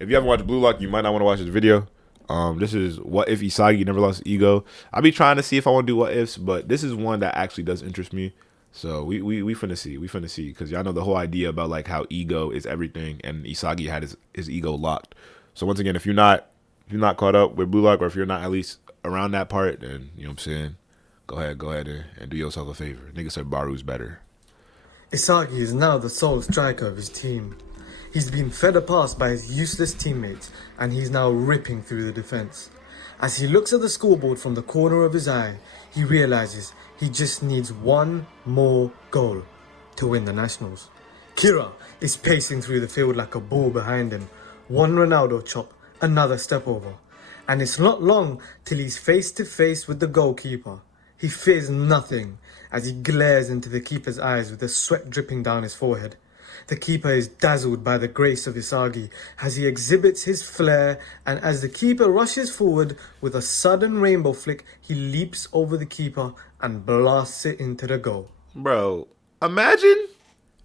If you haven't watched Blue Lock, you might not want to watch this video. This is what if Isagi never lost ego. I'll be trying to see if I want to do what ifs, but this is one that actually does interest me. So we finna see because y'all know the whole idea about like how ego is everything, and Isagi had his ego locked. So once again, if you're not caught up with Blue Lock, or if you're not at least around that part, then you know what I'm saying. Go ahead and do yourself a favor. Nigga said Baru's better. Isagi is now the sole striker of his team. He's been fed a pass by his useless teammates, and he's now ripping through the defense. As he looks at the scoreboard from the corner of his eye, he realizes he just needs one more goal to win the Nationals. Kira is pacing through the field like a bull behind him. One Ronaldo chop, another step over. And it's not long till he's face to face with the goalkeeper. He fears nothing as he glares into the keeper's eyes with the sweat dripping down his forehead. The keeper is dazzled by the grace of Isagi as he exhibits his flair, and as the keeper rushes forward with a sudden rainbow flick, he leaps over the keeper and blasts it into the goal. Bro, imagine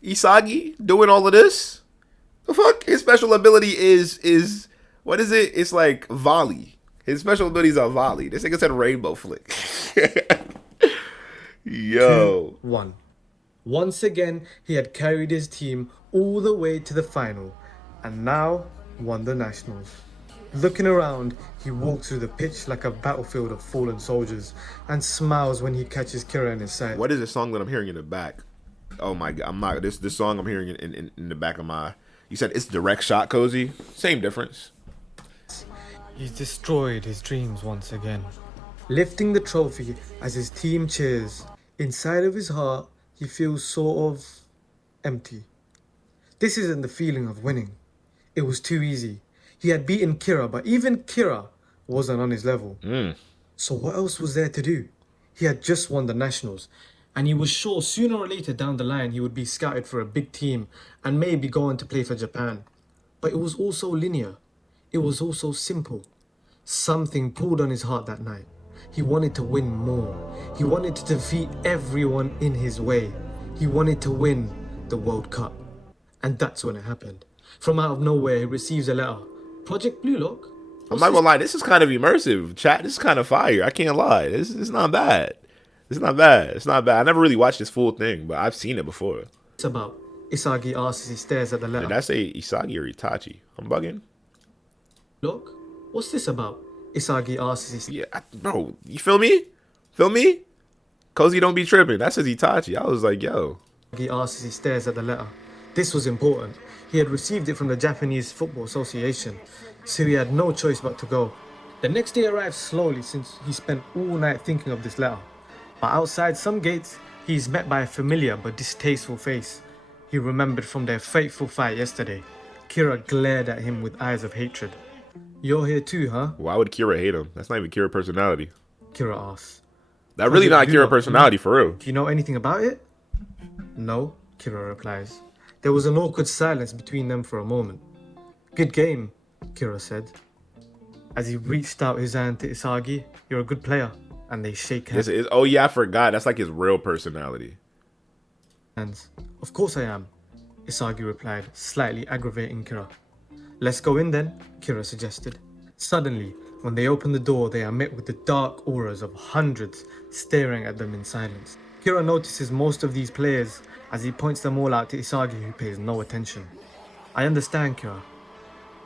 Isagi doing all of this. The fuck? His special ability is what is it? It's like volley. His special ability is a volley. This nigga said rainbow flick. Yo. 2-1. Once again, he had carried his team all the way to the final and now won the Nationals. Looking around, he walks through the pitch like a battlefield of fallen soldiers and smiles when he catches Kira in his sight. What is this song that I'm hearing in the back? Oh my god, I'm not this song I'm hearing in the back of my. You said it's direct shot, Cozy. Same difference. He's destroyed his dreams once again. Lifting the trophy as his team cheers, inside of his heart, he feels sort of empty. This isn't the feeling of winning. It was too easy. He had beaten Kira, but even Kira wasn't on his level. So what else was there to do? He had just won the Nationals, and he was sure sooner or later down the line he would be scouted for a big team and maybe go on to play for Japan. But it was also linear. It was also simple. Something pulled on his heart that night. He wanted to win more. He wanted to defeat everyone in his way. He wanted to win the World Cup. And that's when it happened. From out of nowhere, he receives a letter. Project Blue Lock? I'm not gonna lie, this is kind of immersive. Chat, this is kind of fire. I can't lie. It's not bad. It's not bad. I never really watched this full thing, but I've seen it before. It's about Isagi asks as he stares at the letter. Did I say Isagi or Itachi? I'm bugging. Look, what's this about? Isagi asks as he... Yeah, bro, you feel me? Cozy don't be tripping. That says Itachi. I was like, yo. He asks as he stares at the letter. This was important. He had received it from the Japanese Football Association, so he had no choice but to go. The next day arrived slowly since he spent all night thinking of this letter. But outside some gates, he is met by a familiar but distasteful face. He remembered from their fateful fight yesterday. Kira glared at him with eyes of hatred. You're here too, huh? Why would Kira hate him? That's not even Kira personality. Kira asks. That really not Kira personality for real. Do you know anything about it? No, Kira replies. There was an awkward silence between them for a moment. Good game, Kira said. As he reached out his hand to Isagi, you're a good player. And they shake hands. Oh yeah, I forgot. That's like his real personality. Of course I am, Isagi replied, slightly aggravating Kira. Let's go in then, Kira suggested. Suddenly, when they open the door, they are met with the dark auras of hundreds staring at them in silence. Kira notices most of these players as he points them all out to Isagi, who pays no attention. I understand, Kira.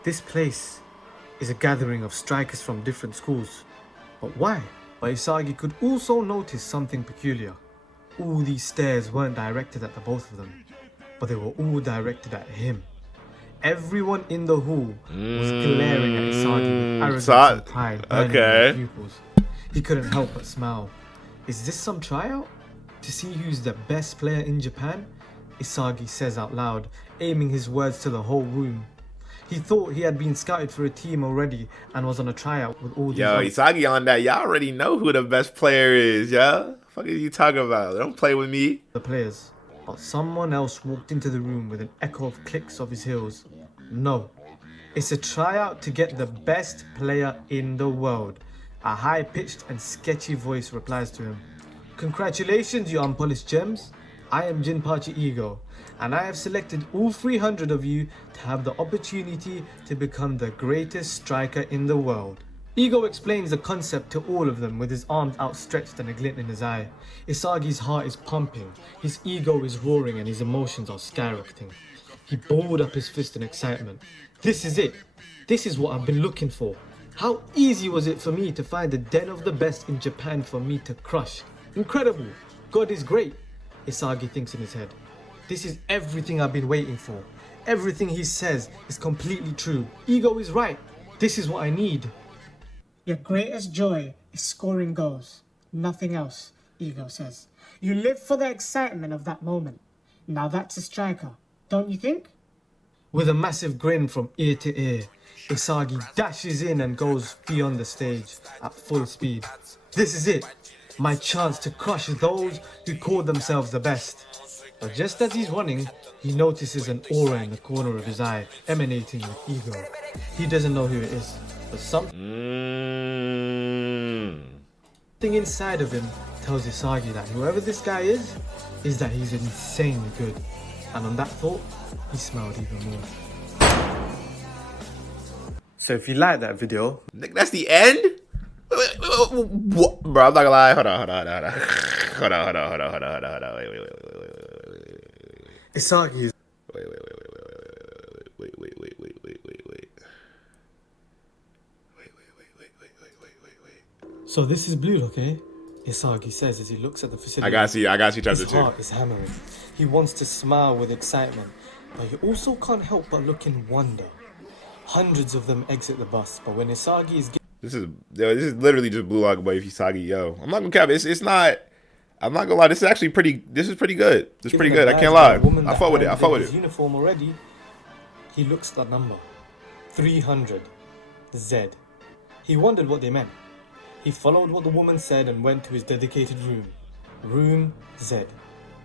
This place is a gathering of strikers from different schools. But why? But Isagi could also notice something peculiar. All these stares weren't directed at the both of them, but they were all directed at him. Everyone in the hall was glaring at Isagi with arrogance and pride burning in their pupils. He couldn't help but smile. Is this some tryout? To see who's the best player in Japan? Isagi says out loud, aiming his words to the whole room. He thought he had been scouted for a team already and was on a tryout with all these... Yo, Isagi on that. Y'all already know who the best player is, yo. What the fuck are you talking about? Don't play with me. The players. But someone else walked into the room with an echo of clicks of his heels. No. It's a tryout to get the best player in the world. A high-pitched and sketchy voice replies to him. Congratulations, you unpolished gems. I am Jinpachi Ego, and I have selected all 300 of you to have the opportunity to become the greatest striker in the world. Ego explains the concept to all of them with his arms outstretched and a glint in his eye. Isagi's heart is pumping, his ego is roaring, and his emotions are skyrocketing. He balled up his fist in excitement. This is it. This is what I've been looking for. How easy was it for me to find the den of the best in Japan for me to crush? Incredible. God is great. Isagi thinks in his head. This is everything I've been waiting for. Everything he says is completely true. Ego is right. This is what I need. Your greatest joy is scoring goals. Nothing else, Ego says. You live for the excitement of that moment. Now that's a striker, don't you think? With a massive grin from ear to ear, Isagi dashes in and goes beyond the stage at full speed. This is it. My chance to crush those who call themselves the best. But just as he's running, he notices an aura in the corner of his eye emanating with ego. He doesn't know who it is, but something inside of him tells Isagi that whoever this guy is that he's insanely good. And on that thought, he smiled even more. So if you like that video, Nigga, that's the end? What? Bro, I'm not gonna lie. Hold on. Wait. Isagi is Wait. So this is Blue Lock, eh? Isagi says as he looks at the facility. I gotta see chapter His 2. heart is hammering. He wants to smile with excitement, but he also can't help but look in wonder. Hundreds of them exit the bus, but when Isagi is This is literally just Blue Lock Boy Isagi, yo. I'm not gonna cap. It's not. I'm not gonna lie. This is actually pretty. This is pretty good. This is pretty good. I can't lie. I fuck with it. His uniform already. He looks at the number 300 Z. He wondered what they meant. He followed what the woman said and went to his dedicated room. Room Z.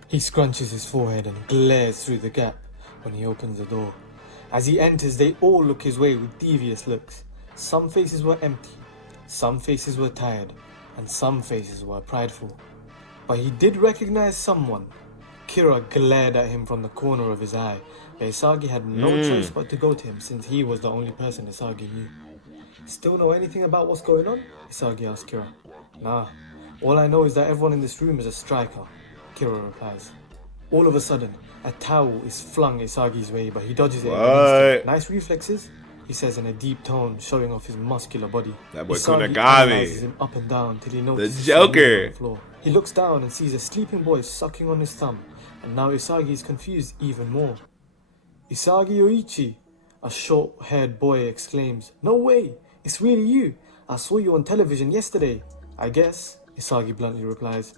He scrunches his forehead and glares through the gap when he opens the door. As he enters, they all look his way with devious looks. Some faces were empty, some faces were tired, and some faces were prideful. But he did recognize someone. Kira glared at him from the corner of his eye, but Isagi had no choice but to go to him since he was the only person Isagi knew. Still know anything about what's going on? Isagi asked Kira. Nah, all I know is that everyone in this room is a striker, Kira replies. All of a sudden, a towel is flung Isagi's way, but he dodges it in an instant. Nice reflexes, he says in a deep tone, showing off his muscular body. That boy Isagi Kunagami. analyzes him up and down till he notices The Joker. something on the floor. He looks down and sees a sleeping boy sucking on his thumb, and now Isagi is confused even more. Isagi Yoichi, a short-haired boy exclaims, "No way! It's really you! I saw you on television yesterday." "I guess," Isagi bluntly replies.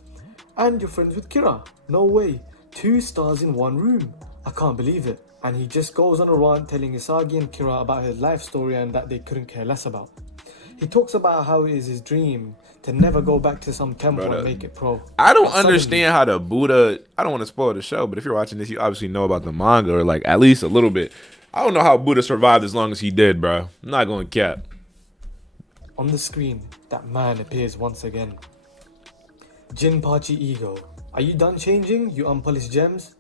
"And you're friends with Kira? No way! 2 stars in one room! I can't believe it." And he just goes on a rant telling Isagi and Kira about his life story and that they couldn't care less about. He talks about how it is his dream to never go back to some temple and make it pro. I don't understand how the Buddha. I don't want to spoil the show, but if you're watching this, you obviously know about the manga or like at least a little bit. I don't know how Buddha survived as long as he did, bro. I'm not going to cap. On the screen, that man appears once again. Jinpachi Ego, are you done changing, you unpolished gems?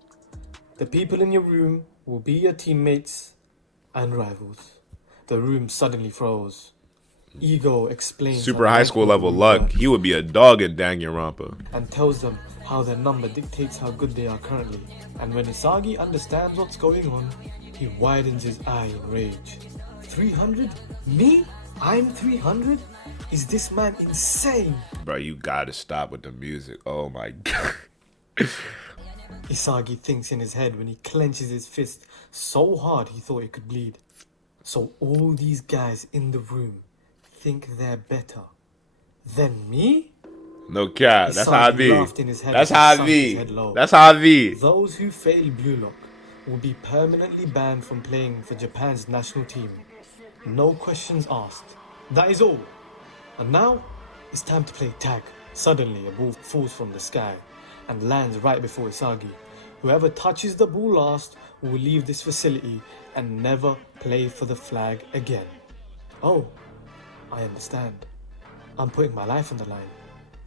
The people in your room will be your teammates and rivals. The room suddenly froze. Ego explains Super high school level luck. He would be a dog in Danganronpa. And tells them how their number dictates how good they are currently. And when Isagi understands what's going on, he widens his eye in rage. 300? Me? I'm 300? Is this man insane? Bro, you gotta stop with the music. Oh my god. Isagi thinks in his head when he clenches his fist so hard he thought it could bleed. So all these guys in the room think they're better than me? No cap. That's how I be. That's how how I be. That's how I be. Those who fail Blue Lock will be permanently banned from playing for Japan's national team. No questions asked. That is all. And now, it's time to play tag. Suddenly, a ball falls from the sky and lands right before Isagi. Whoever touches the ball last will leave this facility and never play for the flag again. Oh, I understand. I'm putting my life on the line,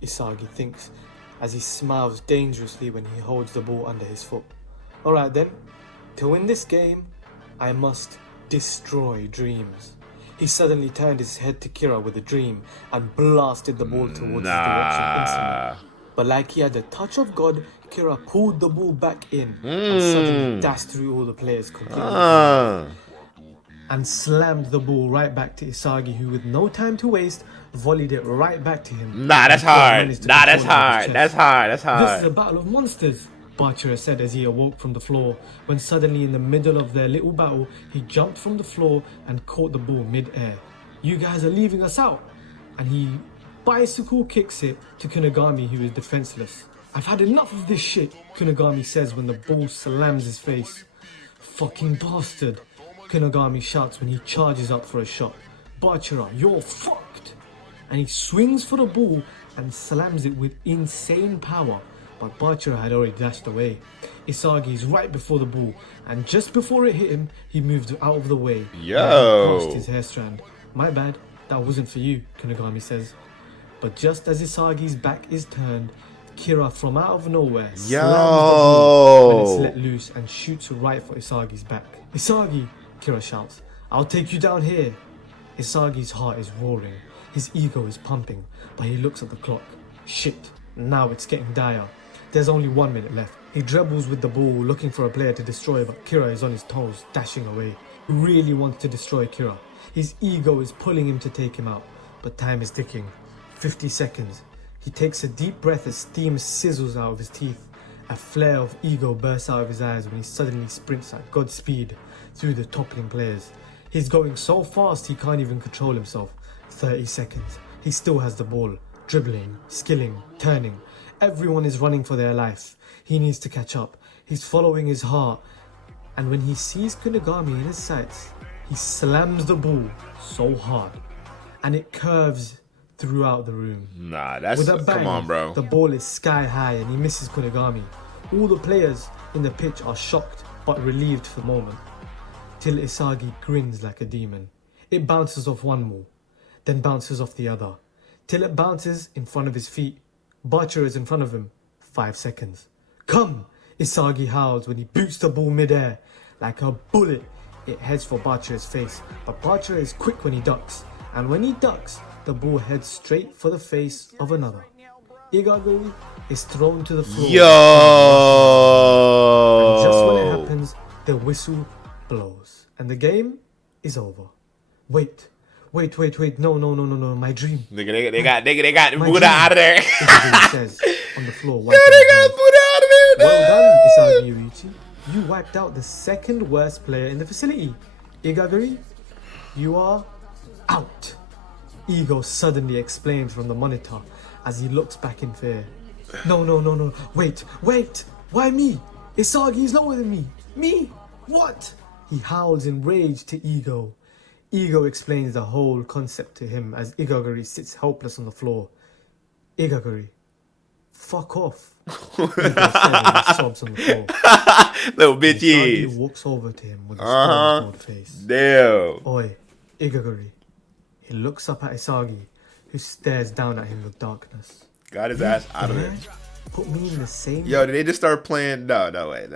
Isagi thinks as he smiles dangerously when he holds the ball under his foot. Alright then, to win this game, I must destroy dreams. He suddenly turned his head to Kira with a dream and blasted the ball towards his direction instantly. But like he had the touch of God, Kira pulled the ball back in and suddenly dashed through all the players completely and slammed the ball right back to Isagi, who with no time to waste, volleyed it right back to him. Nah, that's hard. Nah, that's hard. That's hard. That's hard. This is a battle of monsters, Bachira said as he awoke from the floor, when suddenly in the middle of their little battle, he jumped from the floor and caught the ball mid-air. You guys are leaving us out. And he bicycle kicks it to Kunigami, who is defenseless. I've had enough of this shit, Kunigami says when the ball slams his face. Fucking bastard, Kunigami shouts when he charges up for a shot. Bachira, you're fucked! And he swings for the ball and slams it with insane power, but Bachira had already dashed away. Isagi is right before the ball, and just before it hit him, he moved out of the way. Crossed his hair strand. My bad, that wasn't for you, Kunigami says. But just as Isagi's back is turned, Kira from out of nowhere slams the ball when it's let loose and shoots right for Isagi's back. Isagi, Kira shouts, I'll take you down here. Isagi's heart is roaring. His ego is pumping, but he looks at the clock. Shit, now it's getting dire. There's only 1 minute left. He dribbles with the ball, looking for a player to destroy, but Kira is on his toes, dashing away. He really wants to destroy Kira. His ego is pulling him to take him out, but time is ticking. 50 seconds. He takes a deep breath as steam sizzles out of his teeth. A flare of ego bursts out of his eyes when he suddenly sprints at God speed through the toppling players. He's going so fast he can't even control himself. 30 seconds. He still has the ball. Dribbling, skilling, turning. Everyone is running for their life. He needs to catch up. He's following his heart. And when he sees Kunigami in his sights, he slams the ball so hard. And it curves throughout the room. Nah, that's... With a bang, come on, bro. The ball is sky high and he misses Kunigami. All the players in the pitch are shocked but relieved for the moment. Till Isagi grins like a demon. It bounces off one wall, then bounces off the other. Till it bounces in front of his feet. Bachira is in front of him. 5 seconds. Come! Isagi howls when he boots the ball mid-air. Like a bullet, it heads for Bachira's face. But Bachira is quick when he ducks. And when he ducks, the ball heads straight for the face of another. Igaguri is thrown to the floor. Yo! And just when it happens, the whistle blows. And the game is over. Wait, no, my dream. Nigga, they got Buddha out of there. Igaguri says on the floor. Yo, they got Buddha out of there. Well done, Isagi Yuichi. You wiped out the second worst player in the facility. Igaguri, you are out. Ego suddenly exclaims from the monitor as he looks back in fear. No. Wait. Why me? Isagi is lower than me. Me? What? He howls in rage to Ego. Ego explains the whole concept to him as Igaguri sits helpless on the floor. Igaguri, fuck off. Ego says and he sobs on the floor. Little bitch Isagi is. walks over to him with a stone-cold face. Damn. Oi, Igaguri. He looks up at Isagi, who stares down at him with darkness. Got his ass out of there. Put me in the same... Yo, did they just start playing? No way.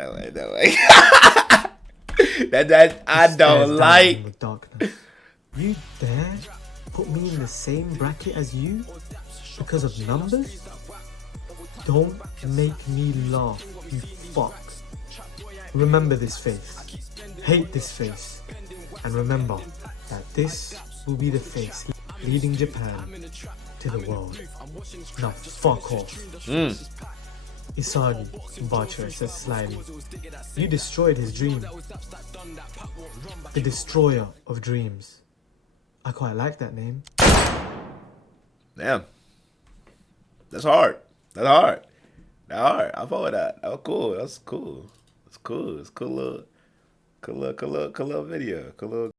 that I don't like. With darkness. You dare put me in the same bracket as you because of numbers? Don't make me laugh, you fuck. Remember this face. Hate this face. And remember that this will be the face leading Japan to the world. Now fuck off. Isagi, Bachira says slyly. You destroyed his dream. The destroyer of dreams. I quite like that name. Damn. That's hard. I fought with that. That was cool. That's cool. It's cool. It's cool little video. Cool little